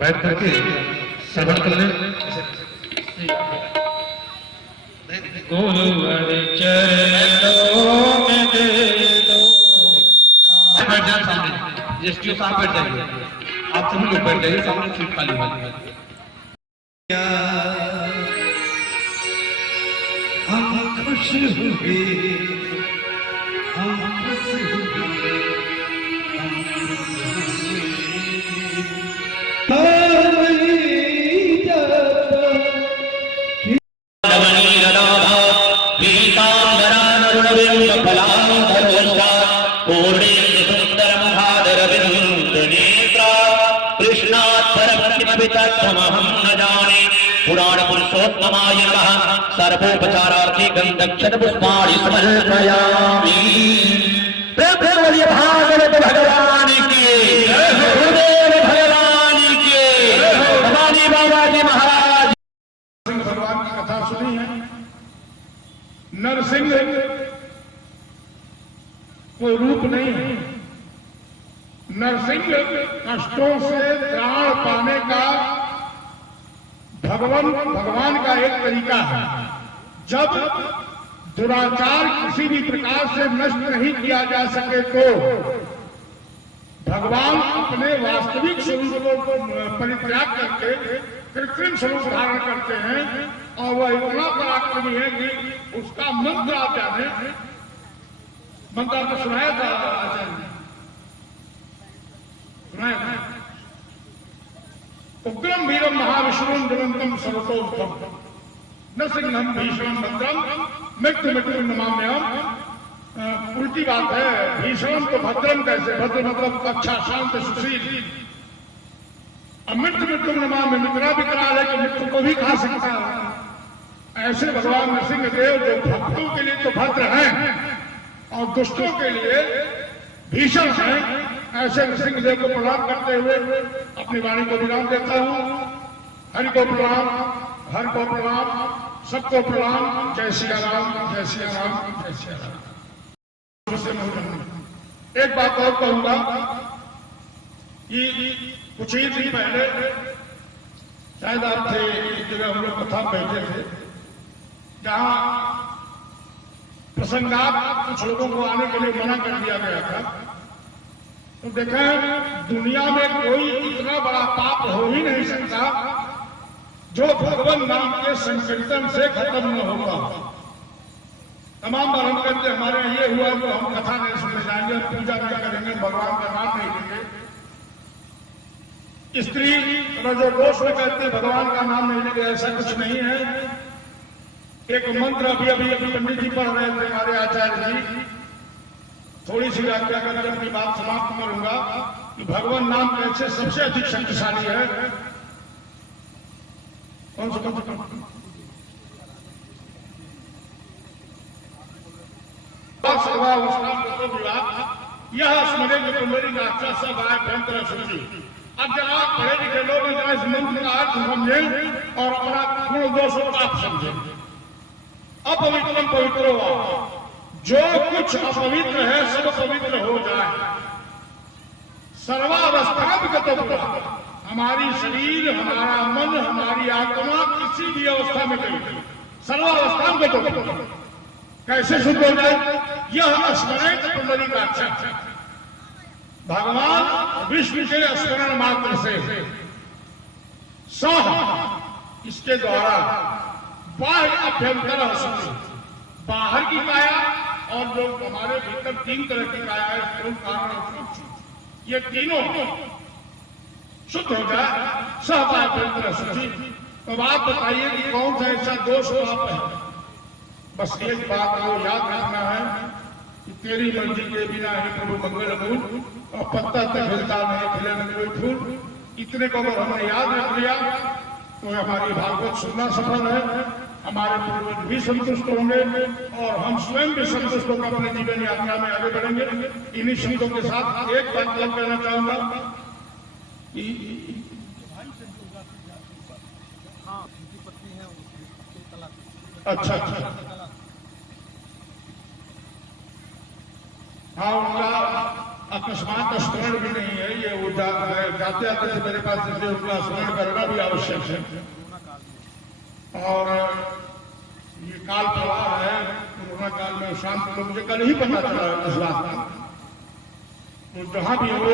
बैठ करके श्रवण कर ले। गुरुवर चरणों में दे दो। बैठ जाए सामने, एसटीओ साहब बैठ जाइए, आप सभी लोग बैठ जाइए, सामने सीट खाली है। हम खुश हुए, हम खुश हुए, हम खुश हुए। हम न जाने पुराण पुरुषोत्तमाय नमः सर्वोपचारार्थी गंधक्षत पुष्पाणि समर्पयामि। बोलिए भागवत भगवान की, गुरुदेव भगवान की, भवानी बाबा जी महाराज। भगवान की कथा सुनी है। नरसिंह कोई रूप नहीं है। नरसिंह कष्टों से त्राण पाने का भगवान का एक तरीका है। जब दुराचार किसी भी प्रकार से नष्ट नहीं किया जा सके तो भगवान अपने वास्तविक स्वरूप को परित्याग करके कृत्रिम स्वरूप धारण करते हैं और वह इतना पराक्रमी है कि उसका मंत्र आप जाने, मंत्र आपको सुनाया था आचार्य, सुनाया उग्रम वीरम महाविष्णुम ज्वलंतम सर्वतोमुखम नरसिंहम भीषणम भद्रम मृत्यु मृत्यु नमाम्यहम्। उल्टी बात है, भीषणम तो भद्रम कैसे, भद्र मतलब अच्छा शांत सुशील, मृत्यु मृत्यु नमाम्य मित्रा भी करा ले कि मृत्यु को भी खा सकता है। ऐसे भगवान नरसिंह देव जो भक्तों के लिए तो भद्र हैं और दुष्टों के लिए भीषण हैं, ऐसे नरसिंह देव को प्रणाम करते हुए अपनी वाणी को विराम देता हूं। हरि को प्रणाम, हर को प्रणाम, सबको प्रणाम। जय सिया राम, जय सिया राम, जय सिया राम। एक बात और कहूंगा कि कुछ ही दिन पहले शायद आप थे, एक जगह हम लोग कथा बैठे थे जहां प्रसंगात कुछ लोगों को आने के लिए मना कर दिया गया था। तो देखें, दुनिया में कोई इतना बड़ा पाप हो ही नहीं सकता जो भगवान नाम के संकीर्तन से खत्म न होगा। तमाम बार हम कहते हमारे ये हुआ जो हम कथा नहीं सुनने जाएंगे, पूजा नहीं करेंगे, भगवान का नाम नहीं लेंगे। स्त्री रजोगोष में कहते भगवान का नाम नहीं लेंगे, ऐसा कुछ नहीं है। एक मंत्र अभी पंडित जी पढ़ रहे थे हमारे आचार्य जी, थोड़ी सी व्याख्या करके अपनी बात समाप्त करूंगा कि भगवान नाम कैसे सबसे अधिक शक्तिशाली है। कौन सा मंत्र? यह स्मरण तो मेरी नाचा सब आए भयंकर सूची। अब जरा पढ़े लिखे लोग जरा इस मंत्र का अर्थ समझे और अपना पूर्ण दोषों का समझे। अपवित्रम पवित्र हुआ, जो कुछ अपवित्र है सब पवित्र हो जाए। सर्वावस्था हमारी शरीर, हमारा मन, हमारी आत्मा किसी भी अवस्था में गई, सर्वावस्था में कैसे शुद्ध हो जाए? यह स्मरण पुंडरी का अच्छा भगवान विश्व के स्मरण मात्र से सह इसके द्वारा बाह्य अभ्यंतर हंसती, बाहर की काया और जो हमारे भीतर तीन तरह की काया है, स्थूल, कारण और सूक्ष्म, ये तीनों शुद्ध हो जाए। सहबाह्यंतर हंसती। तो आप बताइए कि कौन सा ऐसा दोष पाप है? बस एक बात को याद रखना है कि तेरी मर्जी के बिना ही प्रभु मंगल मूल और पत्ता तक हिलता नहीं, खिले न कोई फूल। इतने को अगर हमने याद रख लिया तो हमारी भागवत सुनना सफल है, हमारे पूर्वज भी संतुष्ट होंगे और हम स्वयं भी संतुष्ट होकर अपने जीवन यात्रा में आगे बढ़ेंगे। इन्हीं शब्दों के साथ एक बात और कहना चाहूंगा कि अच्छा हाँ, उनका अकस्मात स्मरण भी नहीं है, ये वो जाते आते थे मेरे पास, इसलिए उनका स्मरण करना भी आवश्यक है। और ये काल प्रवाह है, कोरोना काल में शांत लोग, मुझे कल ही पता चला इस बात का। तो जहां भी हो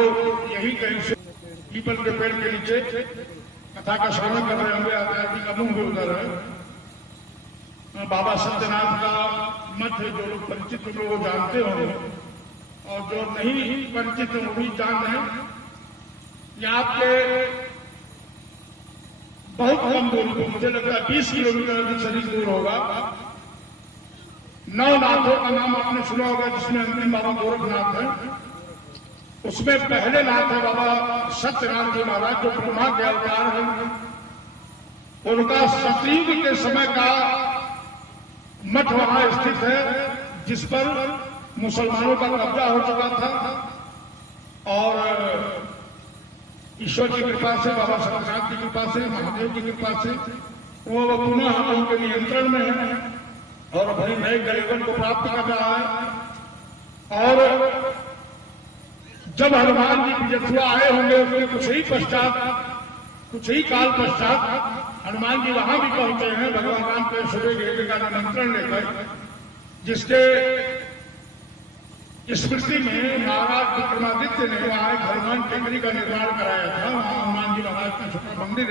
यही कहीं से पीपल के पेड़ के नीचे कथा का श्रवण कर रहे होंगे, आध्यात्मिक का मुंह भी उधर है। बाबा सत्यनाथ का मठ है, जो लोग परिचित लोग वो जानते होंगे, और जो नहीं परिचित वो भी जान रहे हैं। ये आपके बहुत कम दूरी पर, मुझे लगता है 20 किलोमीटर की शरीर दूर होगा। 9 नाथों का नाम आपने सुना होगा, जिसमें अंतिम बाबा गोरखनाथ है। उसमें पहले नाथ है बाबा सत्यनाथ जी महाराज, जो ब्रह्मा के अवतार हैं। उनका सतयुग के समय का मठ वहां स्थित है, जिस पर मुसलमानों का कब्जा हो चुका था। और ईश्वर की कृपा से, बाबा सत्यनाथ की कृपा से, महादेव की कृपा से वो पुनः उनके नियंत्रण में है और अपने नए गरीबन को प्राप्त कर रहा है। और जब हनुमान जी की जथुआ आए होंगे, उसके कुछ ही काल पश्चात हनुमान जी वहां भी पहुंचे हैं, भगवान राम के सूर्य का निमंत्रण लेकर, जिसके स्मृति में महाराज विक्रमादित्य ने वहां एक हनुमान टेकरी का निर्माण कराया था। वहां हनुमान जी महाराज का छोटा मंदिर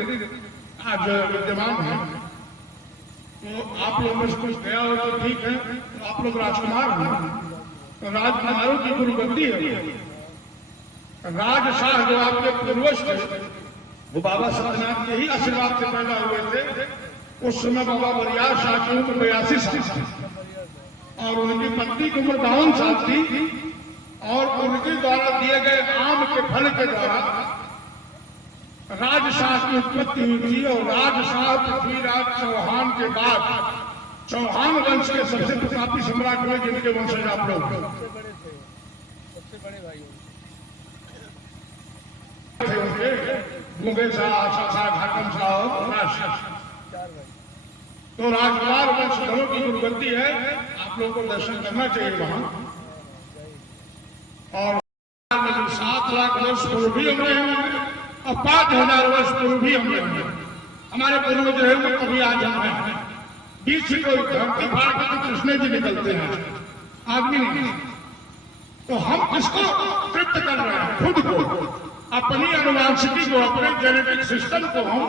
आज विद्यमान है। तो आप लोग में से कुछ गया हो तो ठीक है, तो आप लोग राजकुमार हैं, तो राजकुमारों की गुरुगद्दी है। राजशाह जो आपके पूर्वज थे, वो बाबा सत्यनाथ के ही आशीर्वाद से पैदा हुए थे। उस समय बाबा बरियार शाह की उम्र 82 साल थी और उनकी पत्नी की उम्र 52 साल थी। और उनके द्वारा दिए गए आम के फल के द्वारा राजशाह की उत्पत्ति हुई थी। और राजशाह पृथ्वीराज चौहान के बाद चौहान वंश के सबसे प्रतापी सम्राट हुए, जिनके वंशज आप लोग थे। उनके मुगल शाह, आशा शाह, घाटम शाह, तो राजकुमार वंशधरों की गुरुगद्दी है। आप लोगों को दर्शन करना चाहिए वहां। और 7 लाख वर्ष पूर्व भी हमने और 5000 वर्ष पूर्व भी हमने हमारे पूर्वज जो है वो कभी आज हम बीच से कोई धरती फाड़ के कृष्ण जी निकलते हैं, आदमी नहीं। तो हम किसको तृप्त कर रहे हैं? खुद को, अपनी अनुवांशिकी को, अपने जेनेटिक सिस्टम को हम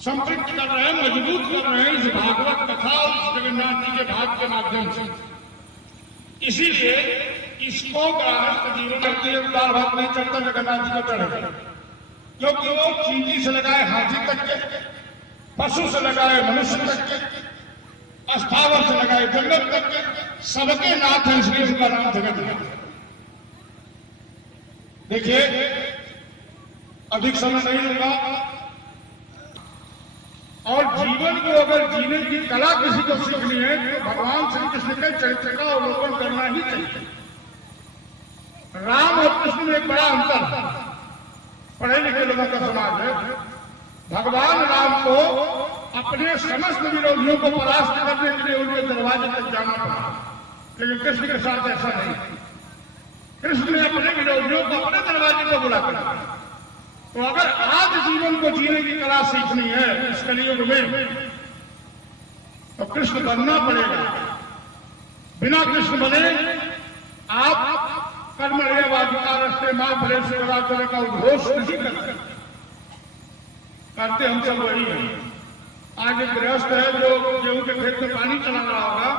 संतृप्त कर रहे हैं, मजबूत कर रहे हैं इस भागवत कथा और इस जगन्नाथ जी के भाग के माध्यम से। इसीलिए इसको गृहस्थ जीवन करते हुए दाल भात नहीं चढ़ता जगन्नाथ जी का चढ़े, क्योंकि वो चींटी से लगाए हाथी तक के, पशु से लगाए मनुष्य तक के, स्थावर से लगाए जंगल तक के, सबके नाथ है, इसलिए उनका नाम जगन्नाथ। देखिए, अधिक समय नहीं लूंगा। और जीवन को अगर जीने की कला किसी को सीखनी है तो भगवान श्री कृष्ण के चरित्र का अवलोकन करना ही चाहिए। राम और कृष्ण में एक बड़ा अंतर है, पढ़े लिखे लोगों का समाज है। भगवान राम को अपने समस्त विरोधियों को परास्त करने के लिए उनके दरवाजे तक जाना पड़ा, लेकिन कृष्ण के साथ ऐसा नहीं। कृष्ण ने अपने विरोधियों को अपने दरवाजे पर बुला कर। तो अगर आज जीवन को जीने की कला सीखनी है इस कलियुग में, तो कृष्ण बनना पड़ेगा। बिना कृष्ण बने आप कर्मण्येवाधिकार रस्ते मां फले से कदाचन का उद्घोष नहीं करते। हम सब वही हैं। आज एक गृहस्थ है जो गेहूं के खेत में पानी चला रहा होगा,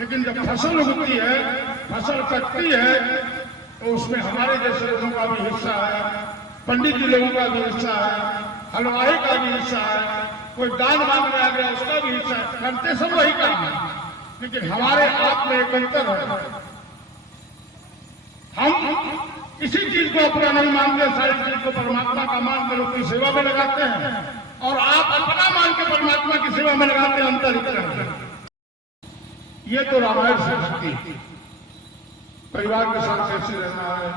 लेकिन जब फसल उगती है, फसल कटती है, तो उसमें हमारे जैसे लोगों का भी हिस्सा है, पंडित जी लोगों का भी हिस्सा है, हलवाई का भी हिस्सा है, कोई दान मांगने आ गया उसका भी हिस्सा है। करते सब वही काम है, लेकिन हमारे आप में एक अंतर है। हम किसी चीज को अपना नहीं मानते, सारी चीज को परमात्मा का मान कर उसकी सेवा में लगाते हैं, और आप अपना मान के परमात्मा की सेवा में लगाते हैं। अंतर इतना है। ये तो रामायण से भक्ति। परिवार के साथ कैसे रहना है,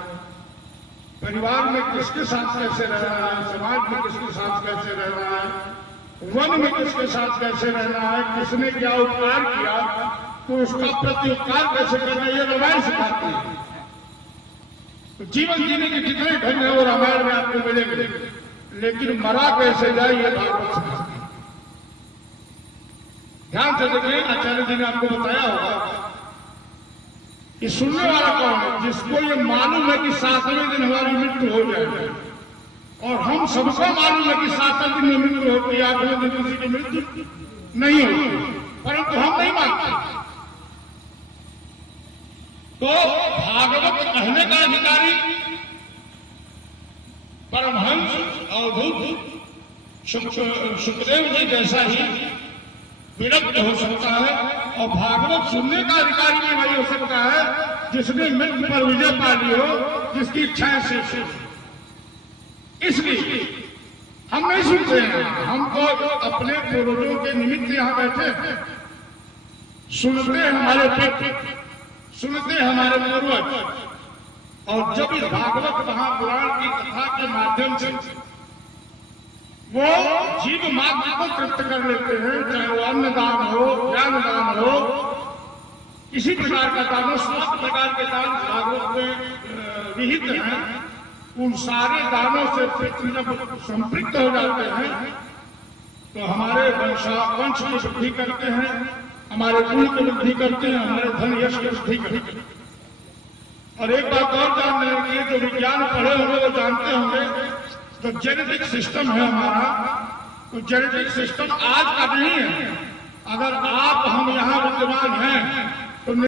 परिवार में किसके साथ कैसे रहना है, समाज में किसके साथ कैसे रहना है, वन में किसके साथ कैसे रहना है, किसने क्या उपकार किया तो उसका प्रत्युपकार कैसे करना, ये रामायण सिखाती है। तो जीवन जीने के जितने ढंग है वो रामायण में आपको मिलेंगे, लेकिन मरा कैसे जाए ये भागवत समझते हैं। ध्यान से देखें, आचार्य जी ने आपको बताया होगा कि सुनने वाला कौन है? जिसको ये मालूम है कि 7वें दिन हमारी मृत्यु हो जाएगी, और हम सबको मालूम है कि 7वें दिन में मृत्यु होती है, 8वें दिन किसी की मृत्यु नहीं होती, परंतु हम नहीं मानते। तो भागवत कहने का अधिकारी परमहंस अवधूत सुखदेव जी जैसा ही विरक्त हो सकता है, और भागवत सुनने का अधिकारी भी वही हो सकता है जिसने मृत्यु पर विजय पा ली हो, जिसकी इच्छाएं शेष हो। इसलिए हम नहीं सुनते हैं, हम तो अपने पूर्वजों के निमित्त यहाँ बैठे हैं। सुनते हैं हमारे पितृ, सुनते हैं हमारे पूर्वज, और जब इस भागवत महापुराण की कथा के माध्यम से वो जीव मात्र को तृप्त कर लेते हैं, चाहे वो अन्न दान हो, ज्ञान दान हो, किसी प्रकार का दान हो, 7 प्रकार के दान भागवत में विहित हैं। उन सारे दानों से पितृ जब संपृक्त हो जाते हैं तो हमारे वंश की वृद्धि करते हैं, हमारे कुल की वृद्धि करते हैं, हमारे धन यश की वृद्धि करते हैं। और एक बात और जान लें कि जो विज्ञान पढ़े होंगे वो जानते होंगे, तो जेनेटिक सिस्टम है हमारा, तो जेनेटिक सिस्टम आज का नहीं है। अगर आप हम यहाँ विद्यमान हैं